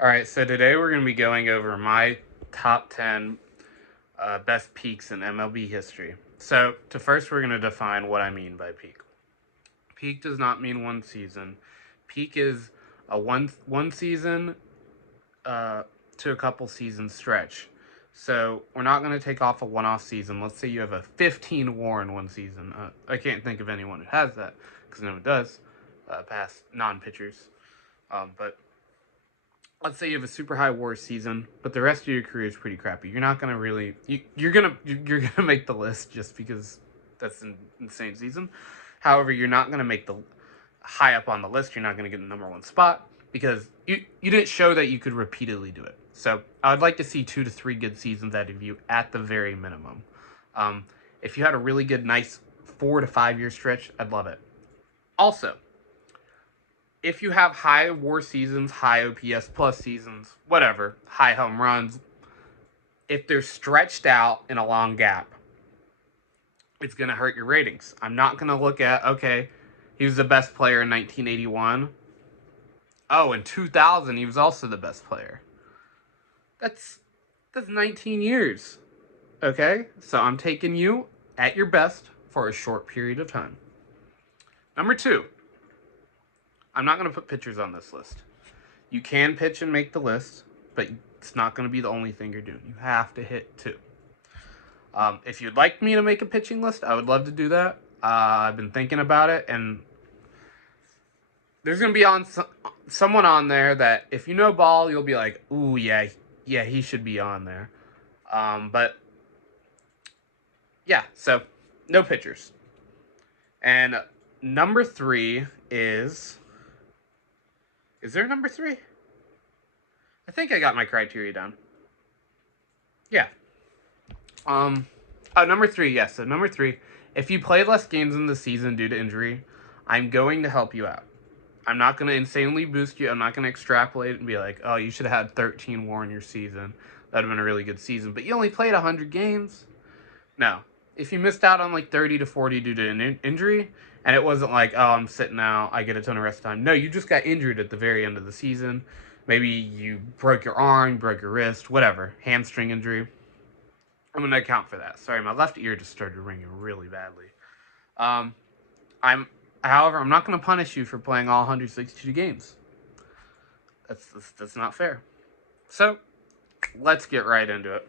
All right, so today we're going to be going over my top 10 best peaks in MLB history. So, to first, we're going to define what I mean by peak. Peak does not mean one season. Peak is a one season to a couple season stretch. So, we're not going to take off a one off season. Let's say you have a 15 WAR in one season. I can't think of anyone who has that because no one does, past non pitchers. But let's say you have a super high WAR season, but the rest of your career is pretty crappy. You're not gonna really you're gonna make the list just because that's an insane season. However, you're not gonna make the high up on the list. You're not gonna get the number one spot because you didn't show that you could repeatedly do it. So I would like to see 2 to 3 good seasons out of you at the very minimum. If you had a really good, nice 4 to 5 year stretch, I'd love it. Also, if you have high WAR seasons, high OPS plus seasons, whatever, high home runs, if they're stretched out in a long gap, it's going to hurt your ratings. I'm not going to look at, okay, he was the best player in 1981. Oh, in 2000, he was also the best player. That's 19 years. Okay? So I'm taking you at your best for a short period of time. Number 2, I'm not going to put pitchers on this list. You can pitch and make the list, but it's not going to be the only thing you're doing. You have to hit 2. If you'd like me to make a pitching list, I would love to do that. I've been thinking about it, and there's going to be someone on there that if you know ball, you'll be like, ooh, yeah, he should be on there. But, yeah, so no pitchers. And number 3 is... Is there a number 3? I think I got my criteria down. Yeah. Number 3, yes. So number 3, if you played less games in the season due to injury, I'm going to help you out. I'm not going to insanely boost you. I'm not going to extrapolate and be like, oh, you should have had 13 WAR in your season. That would have been a really good season. But you only played 100 games. No. If you missed out on like 30 to 40 due to an injury, and it wasn't like, oh, I'm sitting out, I get a ton of rest time. No, you just got injured at the very end of the season. Maybe you broke your arm, broke your wrist, whatever. Hamstring injury. I'm going to account for that. Sorry, my left ear just started ringing really badly. However, I'm not going to punish you for playing all 162 games. That's not fair. So, let's get right into it.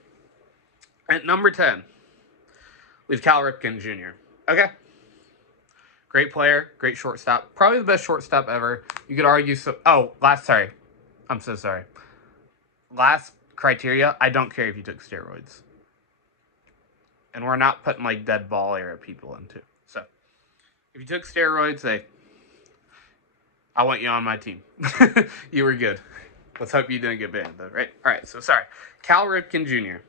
At number 10, we have Cal Ripken Jr. Okay. Great player, great shortstop. Probably the best shortstop ever. You could argue so. Oh, sorry. I'm so sorry. Last criteria, I don't care if you took steroids. And we're not putting like dead ball era people into. So, if you took steroids, I want you on my team. You were good. Let's hope you didn't get banned, though, right? All right, so sorry. Cal Ripken Jr.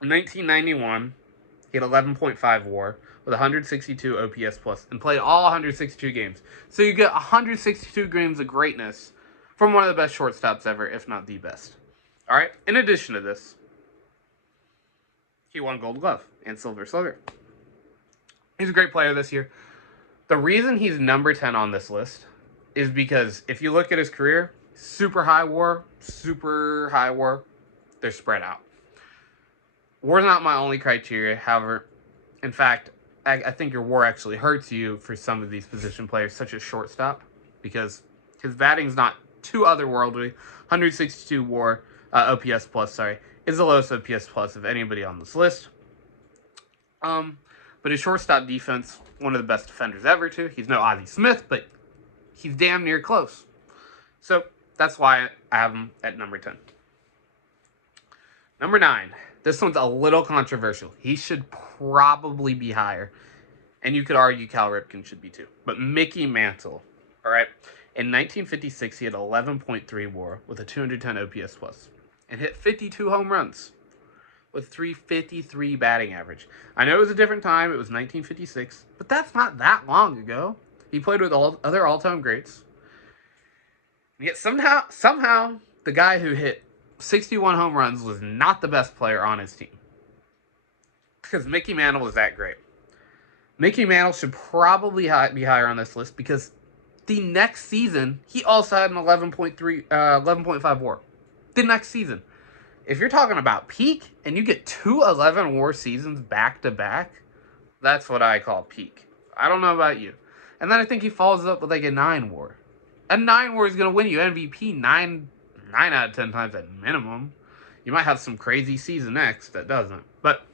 In 1991, he had 11.5 WAR with 162 OPS plus and played all 162 games. So you get 162 games of greatness from one of the best shortstops ever, if not the best. All right. In addition to this, he won Gold Glove and Silver Slugger. He's a great player this year. The reason he's number 10 on this list is because if you look at his career, super high WAR, they're spread out. WAR's not my only criteria. However, in fact, I think your WAR actually hurts you for some of these position players, such as shortstop, because his batting's not too otherworldly. 162 WAR, OPS plus, is the lowest OPS plus of anybody on this list. But his shortstop defense, one of the best defenders ever, too. He's no Ozzie Smith, but he's damn near close. So that's why I have him at number 10. Number 9. This one's a little controversial. He should probably be higher. And you could argue Cal Ripken should be too. But Mickey Mantle, all right? In 1956, he had 11.3 WAR with a 210 OPS plus and hit 52 home runs with 353 batting average. I know it was a different time. It was 1956. But that's not that long ago. He played with other all-time greats. And yet somehow, the guy who hit 61 home runs was not the best player on his team. Because Mickey Mantle was that great. Mickey Mantle should probably be higher on this list because The next season, he also had an 11.5 WAR. The next season. If you're talking about peak and you get 2 11 WAR seasons back to back, that's what I call peak. I don't know about you. And then I think he follows up with like a 9 WAR. A 9 WAR is going to win you MVP 9 out of 10 times at minimum. You might have some crazy season X that doesn't. But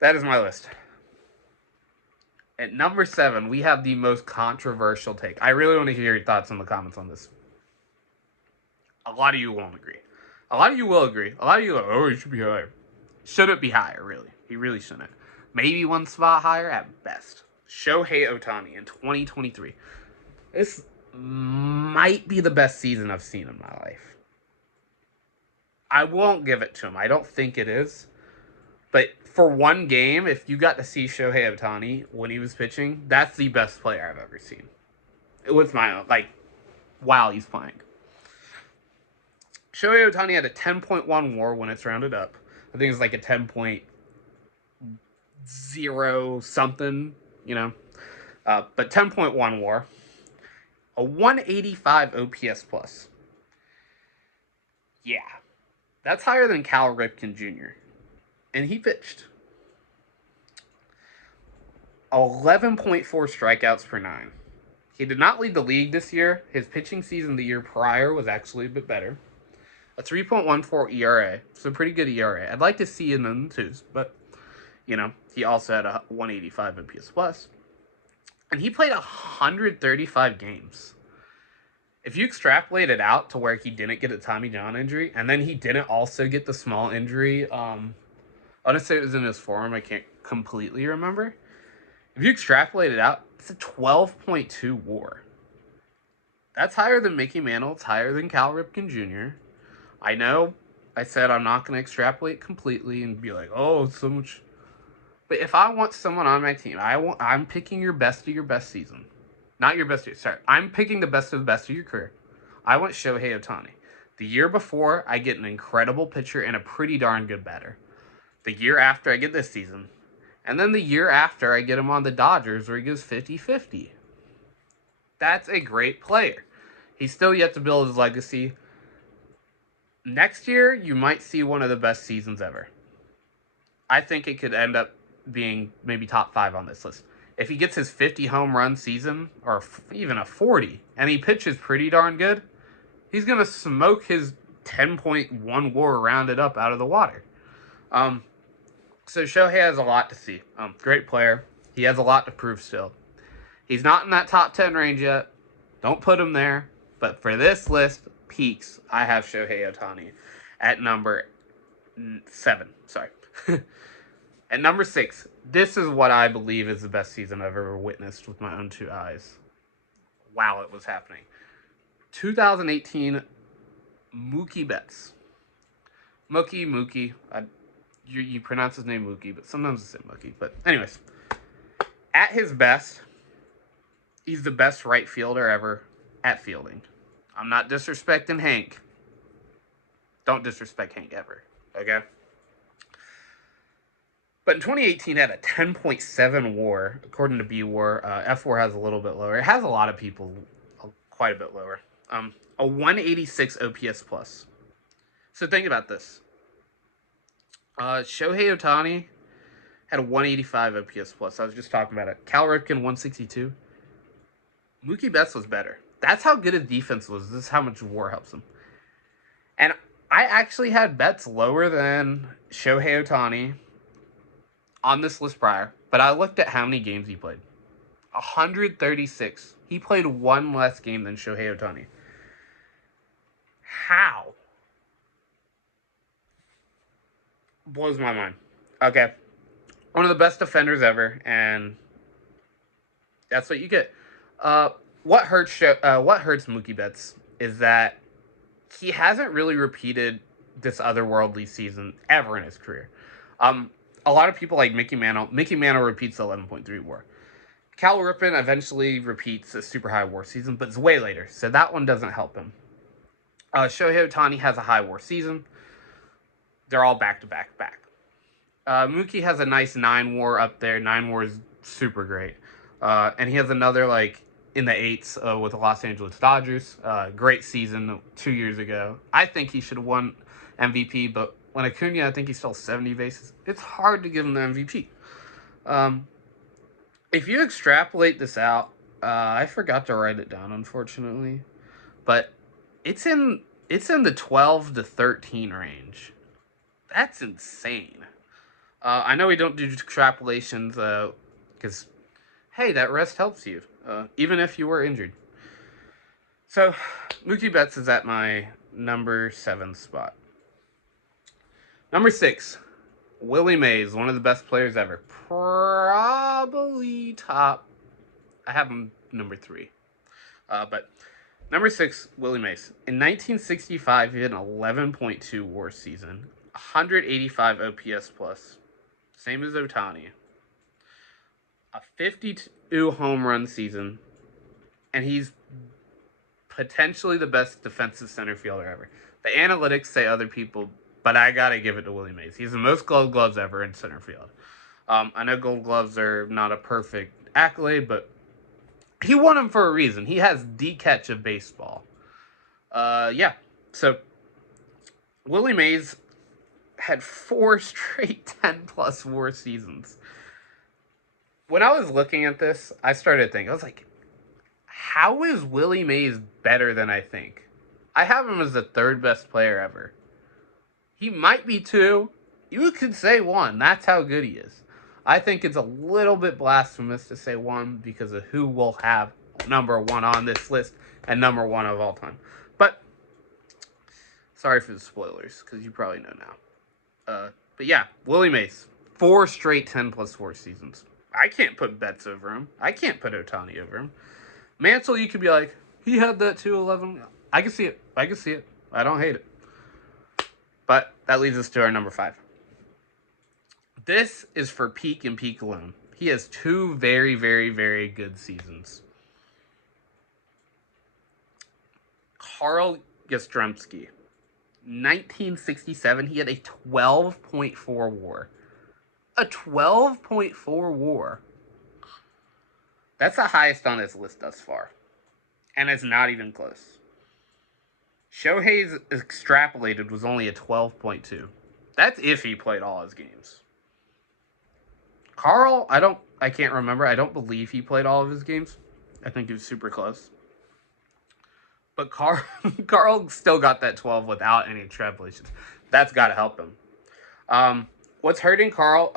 that is my list. At number 7, we have the most controversial take. I really want to hear your thoughts in the comments on this. A lot of you won't agree. A lot of you will agree. A lot of you go, oh, it should be higher. Shouldn't be higher, really. He really shouldn't. Maybe one spot higher at best. Shohei Ohtani in 2023. This might be the best season I've seen in my life. I won't give it to him. I don't think it is. But for one game, if you got to see Shohei Ohtani when he was pitching, that's the best player I've ever seen. It was my own, like, while he's playing. Shohei Ohtani had a 10.1 WAR when it's rounded up. I think it's like a 10.0 something, you know. But 10.1 WAR. A 185 OPS plus. Yeah. That's higher than Cal Ripken Jr. And he pitched 11.4 strikeouts per 9. He did not lead the league this year. His pitching season the year prior was actually a bit better. A 3.14 ERA. So pretty good ERA. I'd like to see him in the twos, but, you know, he also had a 185 OPS plus. And he played 135 games. If you extrapolate it out to where he didn't get a Tommy John injury, and then he didn't also get the small injury, I want to say it was in his forearm. I can't completely remember. If you extrapolate it out, it's a 12.2 WAR. That's higher than Mickey Mantle. It's higher than Cal Ripken Jr. I know I said I'm not going to extrapolate completely and be like, oh, it's so much. But if I want someone on my team, I'm picking your best of your best season. Not your best year. Sorry. I'm picking the best of your career. I want Shohei Ohtani. The year before, I get an incredible pitcher and a pretty darn good batter. The year after, I get this season. And then the year after, I get him on the Dodgers where he goes 50-50. That's a great player. He's still yet to build his legacy. Next year, you might see one of the best seasons ever. I think it could end up being maybe top 5 on this list. If he gets his 50 home run season, or even a 40, and he pitches pretty darn good, he's going to smoke his 10.1 WAR rounded up out of the water. So Shohei has a lot to see. Great player. He has a lot to prove still. He's not in that top 10 range yet. Don't put him there. But for this list, peaks, I have Shohei Ohtani at number 7. Sorry. At number 6, this is what I believe is the best season I've ever witnessed with my own 2 eyes. Wow, it was happening. 2018, Mookie Betts. Mookie. You pronounce his name Mookie, but sometimes it's Mookie. But anyways, at his best, he's the best right fielder ever at fielding. I'm not disrespecting Hank. Don't disrespect Hank ever, okay? But in 2018, it had a 10.7 WAR, according to B-WAR. F-WAR has a little bit lower. It has a lot of people quite a bit lower. A 186 OPS plus. So think about this. Shohei Ohtani had a 185 OPS plus. I was just talking about it. Cal Ripken, 162. Mookie Betts was better. That's how good his defense was. This is how much WAR helps him. And I actually had Betts lower than Shohei Ohtani on this list prior, but I looked at how many games he played. 136. He played one less game than Shohei Ohtani. How? Blows my mind. Okay. One of the best defenders ever, and that's what you get. What hurts Mookie Betts is that he hasn't really repeated this otherworldly season ever in his career. A lot of people like Mickey Mantle. Mickey Mantle repeats the 11.3 WAR. Cal Ripken eventually repeats a super high WAR season, but it's way later, so that one doesn't help him. Shohei Ohtani has a high WAR season. They're all back-to-back. Mookie has a nice 9 WAR up there. 9 WAR is super great. And he has another, like, in the eights with the Los Angeles Dodgers. Great season 2 years ago. I think he should have won MVP, but when Acuna, I think he stole 70 bases. It's hard to give him the MVP. If you extrapolate this out, I forgot to write it down, unfortunately, but it's in the 12 to 13 range. That's insane. I know we don't do extrapolations because, hey, that rest helps you, even if you were injured. So, Mookie Betts is at my number 7 spot. Number 6, Willie Mays, one of the best players ever. Probably top. I have him number 3. But number 6, Willie Mays. In 1965, he had an 11.2 WAR season, 185 OPS plus, same as Ohtani, a 52 home run season, and he's potentially the best defensive center fielder ever. The analytics say other people, but I gotta give it to Willie Mays. He's the most Gold Gloves ever in center field. I know Gold Gloves are not a perfect accolade, but he won them for a reason. He has the catch of baseball. Yeah. So Willie Mays had 4 straight 10-plus WAR seasons. When I was looking at this, I started thinking, I was like, how is Willie Mays better than I think? I have him as the 3rd best player ever. He might be 2. You could say 1. That's how good he is. I think it's a little bit blasphemous to say 1 because of who will have number 1 on this list and number 1 of all time. But sorry for the spoilers, because you probably know now. But yeah, Willie Mays, 4 straight 10-plus WAR seasons. I can't put Betts over him. I can't put Ohtani over him. Mansell, you could be like, he had that 211. I can see it. I don't hate it. But that leads us to our number 5. This is for peak and peak alone. He has 2 very, very, very good seasons. Carl Yastrzemski. 1967, he had a 12.4 WAR. A 12.4 WAR. That's the highest on this list thus far. And it's not even close. Shohei's extrapolated was only a 12.2. That's if he played all his games. Carl, I can't remember. I don't believe he played all of his games. I think he was super close. But Carl still got that 12 without any extrapolations. That's got to help him. What's hurting Carl?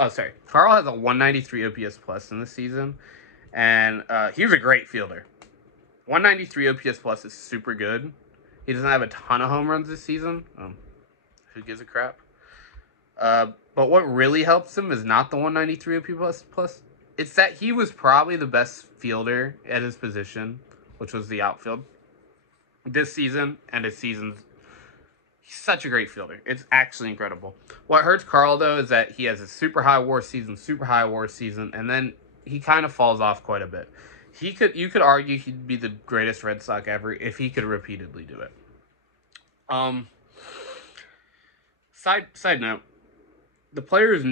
Carl has a 193 OPS plus in this season, and he was a great fielder. 193 OPS plus is super good. He doesn't have a ton of home runs this season. Who gives a crap? But what really helps him is not the 193 OPS plus. It's that he was probably the best fielder at his position, which was the outfield, this season and his seasons. He's such a great fielder. It's actually incredible. What hurts Carl, though, is that he has a super high WAR season, and then he kind of falls off quite a bit. You could argue he'd be the greatest Red Sox ever if he could repeatedly do it. Side note, the players,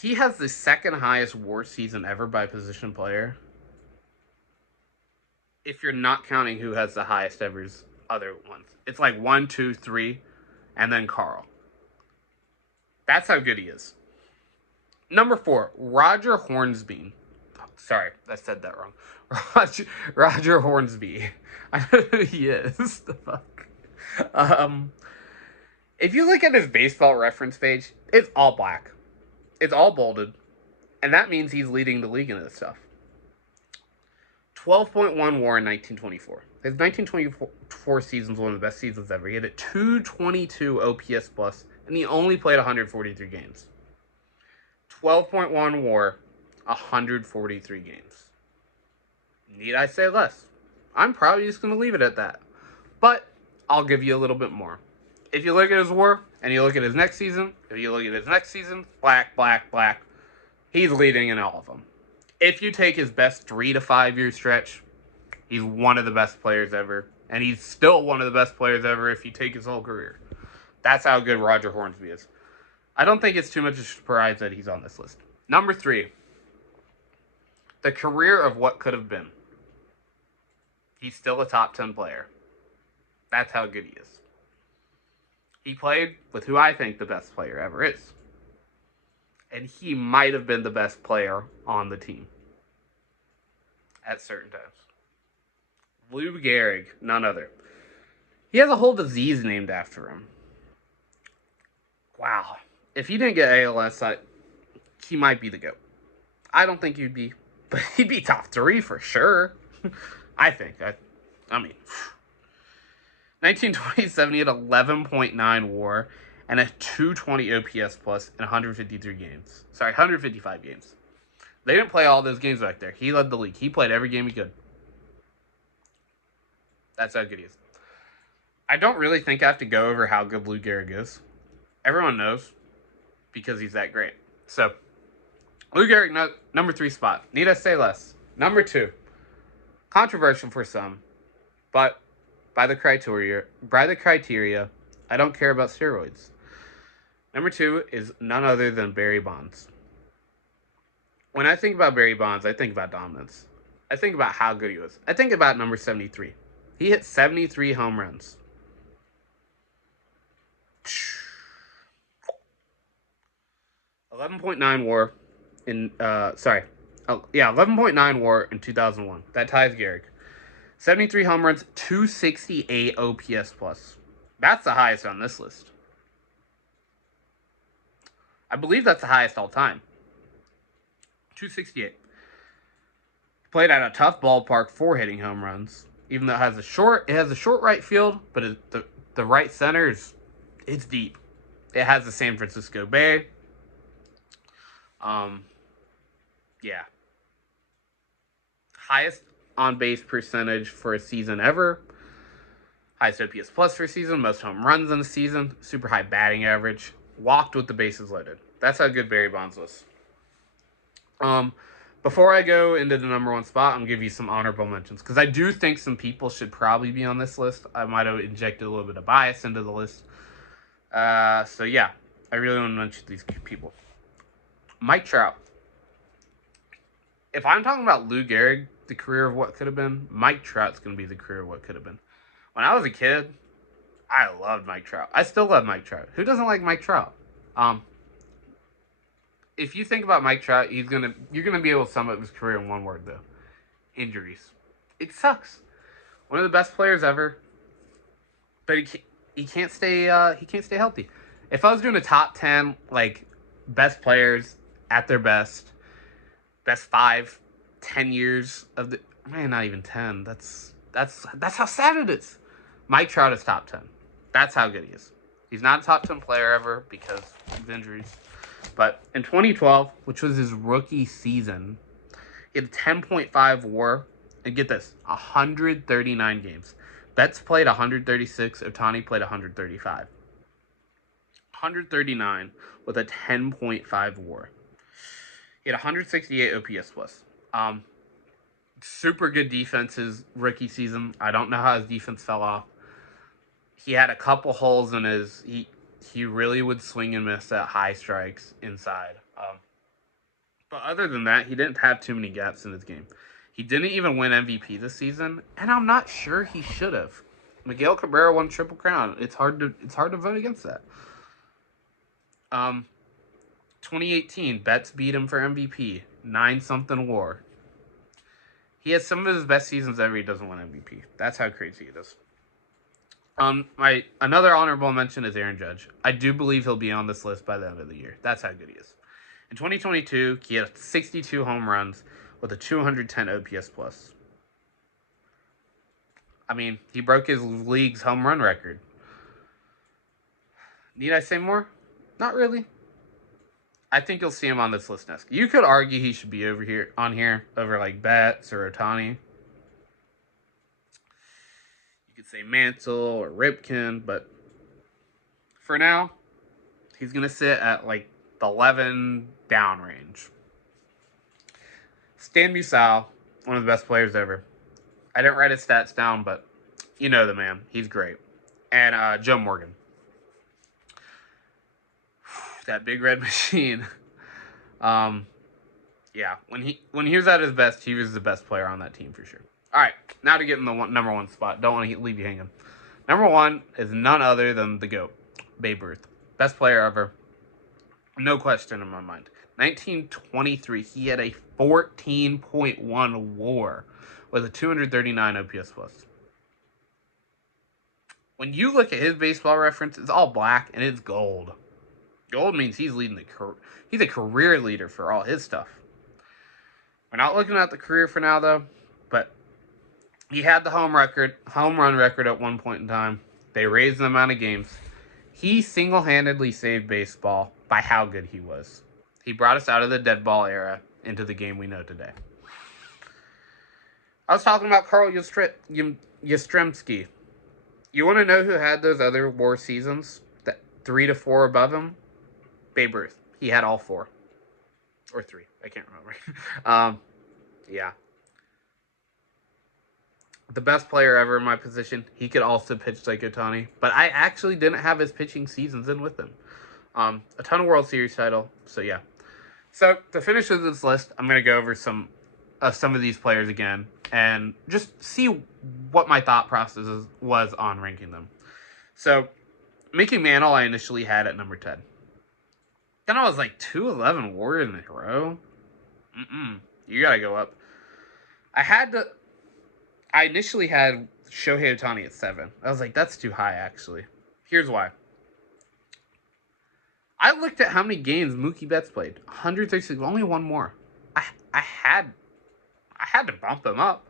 he has the 2nd highest WAR season ever by position player. If you're not counting who has the highest ever's other ones. It's like 1, 2, 3, and then Carl. That's how good he is. Number 4, Roger Hornsby. Sorry, I said that wrong. Roger Hornsby. I know who he is. The fuck. If you look at his baseball reference page, it's all black. It's all bolded. And that means he's leading the league in this stuff. 12.1 WAR in 1924. His 1924 season was one of the best seasons ever. He had a 222 OPS plus, and he only played 143 games. 12.1 WAR, 143 games. Need I say less? I'm probably just going to leave it at that. But I'll give you a little bit more. If you look at his WAR, and you look at his next season, black, black, black, he's leading in all of them. If you take his best 3 to 5 year stretch, he's one of the best players ever. And he's still one of the best players ever if you take his whole career. That's how good Roger Hornsby is. I don't think it's too much of a surprise that he's on this list. Number 3. The career of what could have been. He's still a top 10 player. That's how good he is. He played with who I think the best player ever is. And he might have been the best player on the team at certain times. Lou Gehrig, none other. He has a whole disease named after him. Wow. If he didn't get ALS, he might be the GOAT. I don't think he'd be, but he'd be top 3 for sure. I think. I mean, 1927, he had 11.9 WAR and a 220 OPS plus in 153 games. Sorry, 155 games. They didn't play all those games back there. He led the league. He played every game he could. That's how good he is. I don't really think I have to go over how good Lou Gehrig is. Everyone knows because he's that great. So, Lou Gehrig, number 3 spot. Need I say less? Number 2. Controversial for some, but by the criteria, I don't care about steroids. Number 2 is none other than Barry Bonds. When I think about Barry Bonds, I think about dominance. I think about how good he was. I think about number 73. He hit 73 home runs. 11.9 WAR in 11.9 WAR in 2001. That ties Gehrig. 73 home runs, 268 OPS plus. That's the highest on this list. I believe that's the highest all time. 268. Played at a tough ballpark for hitting home runs. Even though it has a short right field, but the right center it's deep. It has the San Francisco Bay. Yeah. Highest on base percentage for a season ever. Highest OPS plus for a season. Most home runs in a season. Super high batting average. Walked with the bases loaded. That's how good Barry Bonds was. Before I go into the number 1 spot, I'm going to give you some honorable mentions. Because I do think some people should probably be on this list. I might have injected a little bit of bias into the list. So yeah, I really want to mention these people. Mike Trout. If I'm talking about Lou Gehrig, the career of what could have been, Mike Trout's going to be the career of what could have been. When I was a kid, I loved Mike Trout. I still love Mike Trout. Who doesn't like Mike Trout? If you think about Mike Trout, you're gonna be able to sum up his career in one word though: injuries. It sucks. One of the best players ever, but he can't stay healthy. If I was doing a top 10 like best players at their best 5, 10 years of the not even 10. That's how sad it is. Mike Trout is top 10. That's how good he is. He's not a top 10 player ever because of injuries. But in 2012, which was his rookie season, he had 10.5 WAR. And get this, 139 games. Betts played 136. Ohtani played 135. 139 with a 10.5 WAR. He had 168 OPS plus. Super good defense his rookie season. I don't know how his defense fell off. He had a couple holes in his... He really would swing and miss at high strikes inside. But other than that, he didn't have too many gaps in his game. He didn't even win MVP this season, and I'm not sure he should have. Miguel Cabrera won Triple Crown. It's hard to vote against that. 2018, Betts beat him for MVP. 9-something WAR. He has some of his best seasons ever. He doesn't win MVP. That's how crazy it is. Another honorable mention is Aaron Judge. I do believe he'll be on this list by the end of the year. That's how good he is. In 2022, he had 62 home runs with a 210 OPS plus. I mean, he broke his league's home run record. Need I say more? Not really. I think you'll see him on this list next. You could argue he should be over like Betts or Ohtani. You could say Mantle or Ripken, but for now, he's going to sit at like the 11 down range. Stan Musial, one of the best players ever. I didn't write his stats down, but you know the man. He's great. And Joe Morgan. That big red machine. Yeah, when he was at his best, he was the best player on that team for sure. All right, now to get in the number one spot. Don't want to leave you hanging. Number one is none other than the GOAT, Babe Ruth. Best player ever. No question in my mind. 1923, he had a 14.1 WAR with a 239 OPS plus. When you look at his baseball reference, it's all black and it's gold. Gold means he's leading he's a career leader for all his stuff. We're not looking at the career for now though, but he had the home run record at one point in time. They raised the amount of games. He single-handedly saved baseball by how good he was. He brought us out of the dead ball era into the game we know today. I was talking about Carl Yastrzemski. You want to know who had those other WAR seasons? That 3 to 4 above him? Babe Ruth. He had all 4. Or 3. I can't remember. Yeah. The best player ever in my position. He could also pitch like Ohtani. But I actually didn't have his pitching seasons in with him. A ton of World Series title. So, yeah. So, to finish with this list, I'm going to go over some of these players again. And just see what my thought process was on ranking them. So, Mickey Mantle I initially had at number 10. Then I was like, 211 WAR in a row? You got to go up. I initially had Shohei Ohtani at 7. I was like, that's too high, actually. Here's why. I looked at how many games Mookie Betts played. 136, only one more. I had to bump him up.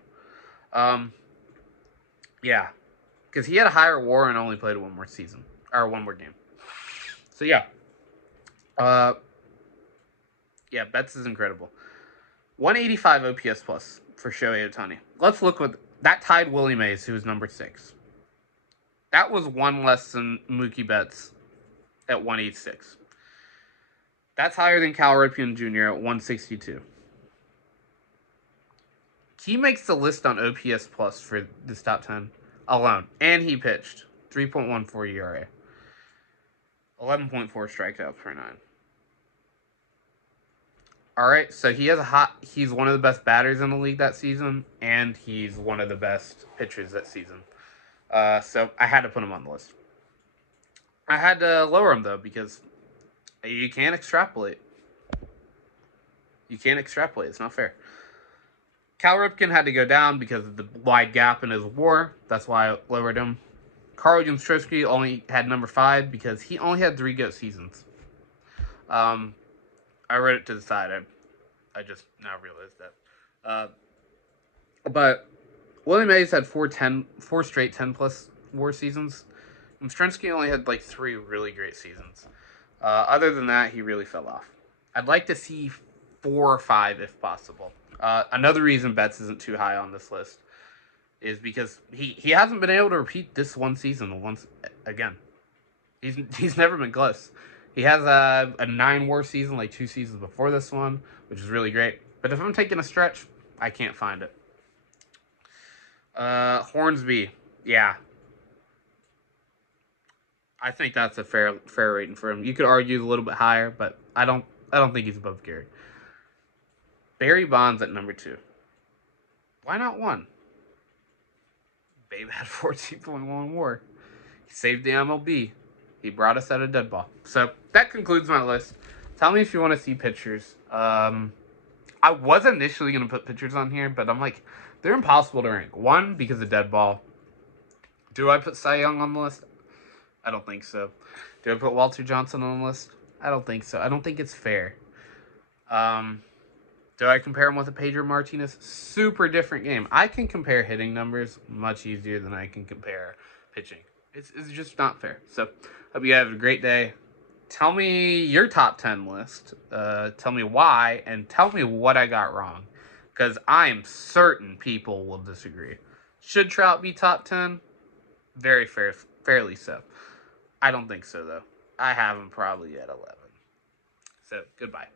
Yeah. Because he had a higher WAR and only played one more season. Or one more game. So, yeah. Yeah, Betts is incredible. 185 OPS plus for Shohei Ohtani. Let's look with... That tied Willie Mays, who was number 6. That was one less than Mookie Betts at 186. That's higher than Cal Ripken Jr. at 162. He makes the list on OPS plus for this top 10 alone. And he pitched 3.14 ERA. 11.4 strikeouts per 9. Alright, so he's one of the best batters in the league that season, and he's one of the best pitchers that season. So I had to put him on the list. I had to lower him, though, because you can't extrapolate. You can't extrapolate. It's not fair. Cal Ripken had to go down because of the wide gap in his WAR. That's why I lowered him. Carl Yastrzemski only had number 5 because he only had 3 GOAT seasons. I wrote it to the side. I just now realized that. But Willie Mays had 4 straight 10-plus WAR seasons. And Yastrzemski only had like 3 really great seasons. Other than that, he really fell off. I'd like to see 4 or 5 if possible. Another reason Betts isn't too high on this list is because he hasn't been able to repeat this one season once again. He's never been close. He has a 9 WAR season like 2 seasons before this one, which is really great. But if I'm taking a stretch, I can't find it. Hornsby, yeah. I think that's a fair rating for him. You could argue a little bit higher, but I don't think he's above Gary. Barry Bonds at number 2. Why not 1? Babe had 14.1 WAR. He saved the MLB. He brought us out of dead ball. So that concludes my list. Tell me if you want to see pictures. I was initially going to put pictures on here, but I'm like, they're impossible to rank. 1, because of dead ball. Do I put Cy Young on the list? I don't think so. Do I put Walter Johnson on the list? I don't think so. I don't think it's fair. Do I compare him with a Pedro Martinez? Super different game. I can compare hitting numbers much easier than I can compare pitching. It's just not fair. So, hope you have a great day. Tell me your top 10 list. Tell me why, and tell me what I got wrong. Because I'm certain people will disagree. Should Trout be top 10? Very fairly so. I don't think so, though. I have him probably at 11. So, goodbye.